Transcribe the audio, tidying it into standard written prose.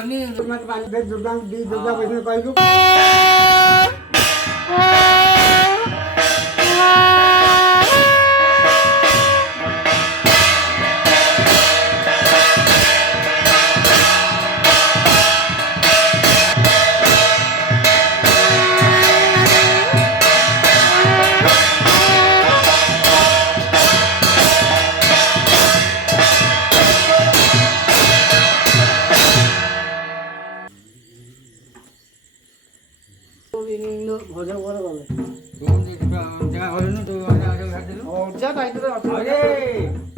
करनी मत पानी दे दुर्गा दी दुर्गा वैष्णो कहलू भजन करे बाबा तुम जगह होले न तो आजा खाते लो और जा काई तो अरे